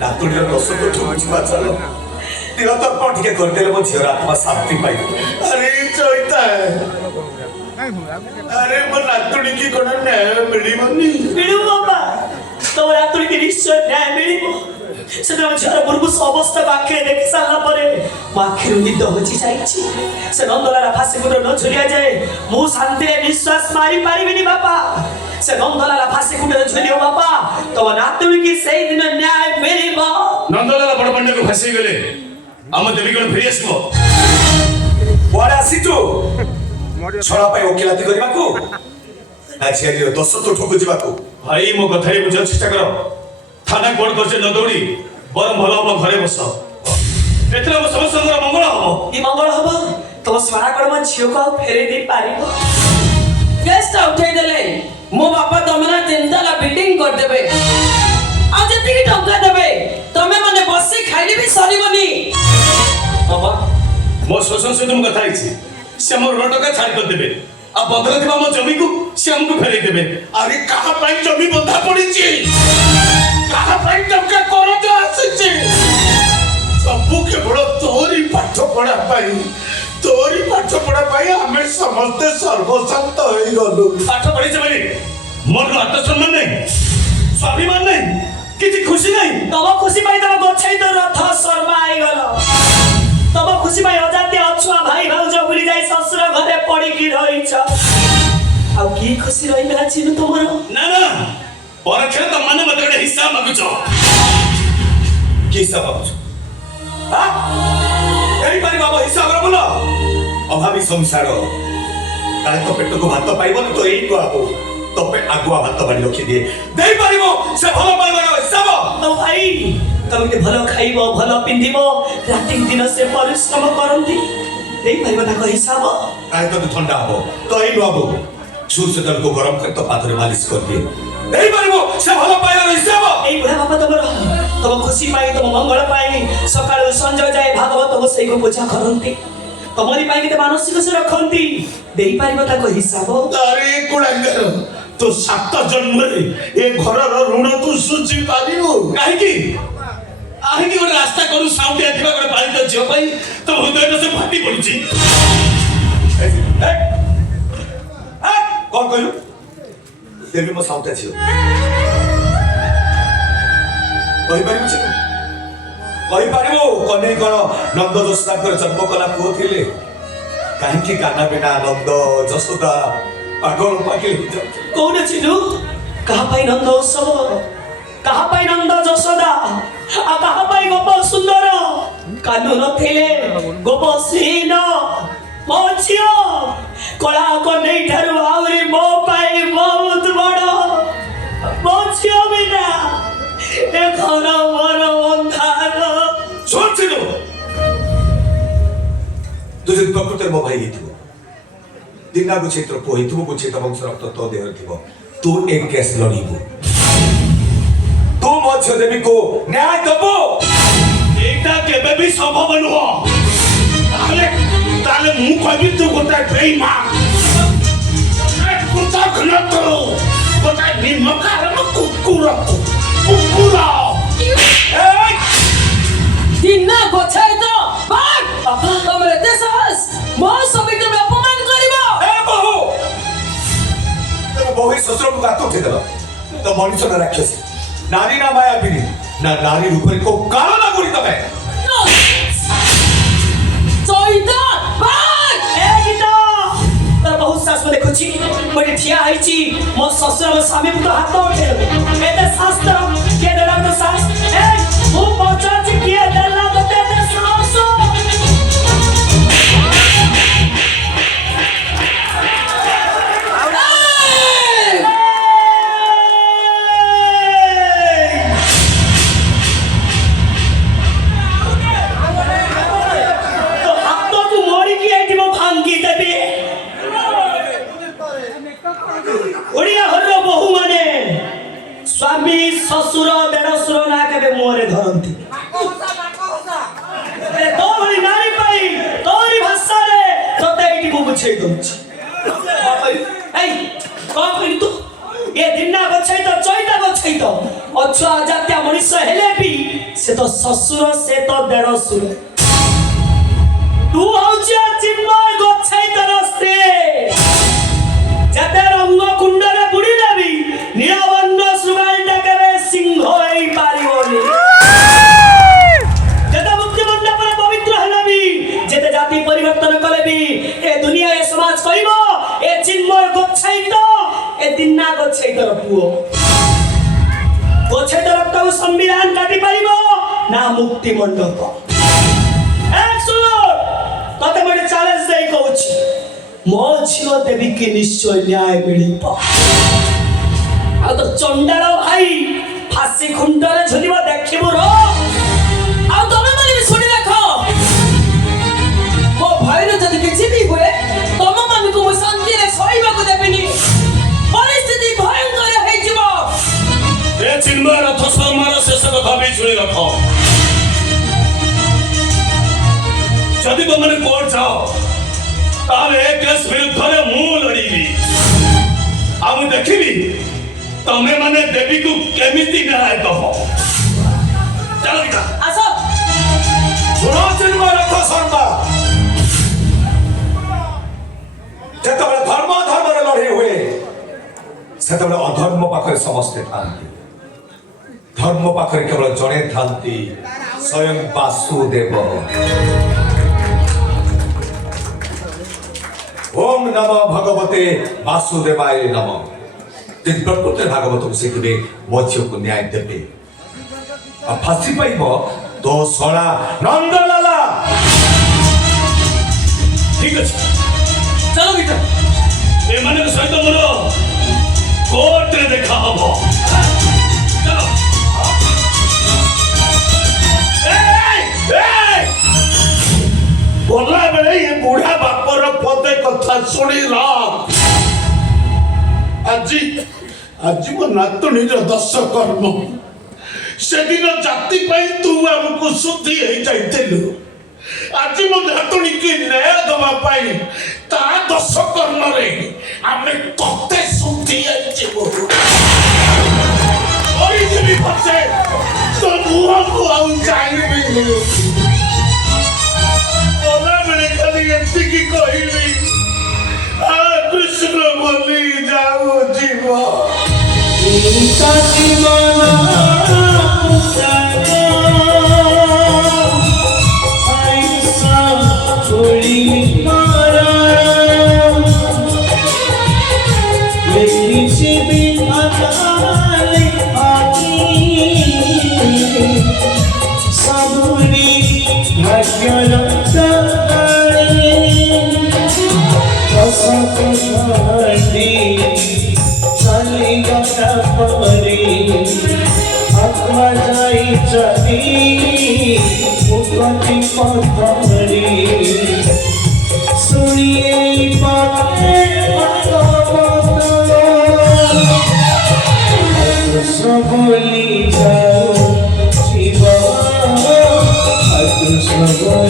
नातुणीर दस तो ठुकुचिबा चलो तिल तर्पण टिके करदेले मो झियर आत्मा शांति पाई। अरे चैता अरे मो नातुणी की कोन न्याय मिलिबनी मिलु बाबा तो नातुणी की निश्चय न्याय मिलिबो से तो झियर बुरबु अवस्था आखे देखि साला परे आखिर निद होची जाईची से नंदलारा फांसी गुंड न झुलिया जाए मु शांति निश्वास मारी पारिबिनी बापा से नंदलारा फांसी गुंड झुलियो बापा तो नातुणी की सही दिन न्याय मिलिबो। नंदलाला बड़पंडे को फांसी गले आम देवी कोन फेरि आसबो बड़ा सिटू छड़ा पाई ओकिलाती करिबाकू ना झियर दस तो ठुकुचिबाकू। भाई मो कथा बुझ चेष्टा कर थाना कोर्ट करছে न दौड़ी बरम भलो हम घरे बस एतरा हम समस्त मंगल हो ई मंगल हबो तो सारा कर मन झियो को फेरे दे पारिबो। गेस्ट उठे देले मो बापा तमना चिंताला बिल्डिंग कर देबे आ जति टंका देबे तमे माने बसी खाइले भी सरीबनी। बाबा मो शोषण से तुम कथा आइछि से मोर रोटका छाड़ कर देबे आ बदले दिबा मो जमी को से हमको फेरे देबे। अरे कहा पाई जमी बंधा पड़ी छी कहा पाई टंका करो जो आसी सबू केवल तोरी पाठ पढ़ा पाई तोरी पाठ पढ़ा पाई हमें समझते सर्वशांत होई गलु। पाठ पढ़ी से बोली मोर आत्मसम्मान नहीं स्वाभिमान नहीं किसी खुशी नहीं तब खुशी पाई तब गछै तो रथ शर्मा आई गलो तब खुशी पाई अजाते अछुआ भाई भाउज बुली जाई ससुर घरे पड़ी की रहिछ आ की खुशी रही गला छिनु तमरो ना ना परखे त मन मत गडे हिस्सा मागुछो की हिसाब मागुछो हां एई पारी बाबा हिसाब रे बोलो अभावी संसार काले तो पेट को भात पाइबो तो एई को आबो तो पे आगुआ भात बाड़ी रखी दिए देई पारिबो से भलो पाइबार हिसाब तो भाई तमके भलो खाइबो भलो पिंधिबो राति दिन से परिश्रम करंती देई पाइबो ताको हिसाब काहे तो ठंडा हो तो एई नो छूर से तल को गरम कर तो पाथरे मालिश कर दिए देई पारिबो से भलो पाइबार हिसाब एई बुढ़ा बापा तमरो तम खुशी पाई तम मंगल पाई सकाळ संज जाय भागवत हो सही को पूजा करंती तमरी पाई के मानसिक से रखंती देई पारिबो ताको हिसाब। अरे कुळंगर तो सात जन्म रे ए घर ऋण तू सुझी पारिबो काहे की आही की रास्ता करू साउंड आथिबा गडे पानी तो जियो पाई तो हृदय से फाटी पडुची कौन कहलु देवी मो साउंड छियो कहि पारिबो छ कहि पारिबो कने कोन नंद जसोदा कर जन्म कला पुओ थिले काहे की गाना बिना नंद जसोदा पागल पाके कौन छिनु कहा पाई नंद उत्सव कहा पाई नंद जसोदा आ कहा पाई गोप सुंदर कानू नथिले गोप श्रीन मोचियो कला को नहीं ठारू आउरी मो पाई बहुत बड़ मोचियो बिना ए घर मोर अंधार सोचिनो तुझे प्रकृतिर मो भाई हितु दिना को क्षेत्र को हितु को क्षेत्र वंश रक्त तो देहर थिबो तू एक केस लड़ीबो तू मध्य देवी को न्याय दबो एटा केबे भी संभव नुहो ताले ताले मु कहबी तू गोटा बेईमा कुत्ता खना तो गोटा निमकार कुकुर कुकुर दिना गोछाई तो भाग तमरे देशस मो सभी के अपमान करिबो ए बहु तो बहु ससुर को गातो उठे देला तो मनुष्य ना राक्षसी नारी ना माया बिनी ना नारी ऊपर को काला ना गुड़ी तबे चैता भाग ए गीता तर बहुत सास में देखो छी बड़ी ठिया आई छी मो ससुर और स्वामी को हाथ उठे एते शास्त्र के देला तो सास ए मु पहुंचा छी के देला तो ते सास स्वामी ससुर देढ़सुर ना केबे मोरे धरंती तो बड़ी नारी पाई तोरी भाषा रे तते एटी मु बुझे दउची ए कोन कहि तू ये दिना बछै तो चैता बछै तो अछुआ जात्या मनुष्य हेले भी से तो ससुर से तो देढ़सुर तू हौची चिन्मय गोछाई तरस्ते जते रंग कुंडरे बुड़ी देबी नीलवर्ण सुगाल डाकरे सिंह एई पारिबोनी जते मुक्ति मंडप रे पवित्र हलेबी जते जाति परिवर्तन कलेबी ए दुनिया ए समाज कहिबो ए चिन्मय गोछाई तो ए दिन्ना गोछाई तर पुओ गोछाई तर तो संविधान काटी पाइबो ना मुक्ति मंडप एक सुनो तते मने चैलेंज देई कहूची मो झियो देवी के निश्चय न्याय मिलिबो आ तो चंडाल भाई फांसी खुंडरे झुलिबो देखिबो रो आ तमे माने भी सुनी रखो मो भाई रे जदी किछि भी हुए तम मान को मो शांति रे सहिबा को देबिनी परिस्थिति भयंकर हे जीवो ए चिन्मय रथ शर्मार शेष कथा भी शुणी रख जदि तुमने कोर्ट जाओ ताले केस विरुद्ध रे मु लड़ीबी आ मु देखिबी तमे माने देवी को केमिति न्याय दहो चलो बेटा आसो सुनो चिन्मय रथ शर्मा जेतबेले धर्म धर्मरे लड़ाई हुए सेतबेले अधर्म पाखरे समस्ते थांती धर्म पाखरे केवल जणे थांती स्वयं वासुदेव ओम नमो भगवते वासुदेवाय नमः जिन प्रकृत भागवत को शिखिबे मझियो को न्याय देबे आ फांसी पाइब तो सला नंदलाला ठीक अछि चलो बेटा ए माने सहित मोर कोर्ट रे देखा हबो चलो बोला बेले ये बूढ़ा बापर पदे कथा शुणी आज आज मो नातुणी दश कर्म से दिन जाति पाई तू हमको शुद्धि हो जाइलु आज मो नातुणी की न्याय दवा पाई ता दश कर्म रे आमे कते शुद्धि आइबो ओई जेबी फसे तो मुहा को आउ जाइबी बोला मेरे खाली एमती की कहबी कृष्ण बोली जाओ जीवा बोली जाओ शिवा कृष्ण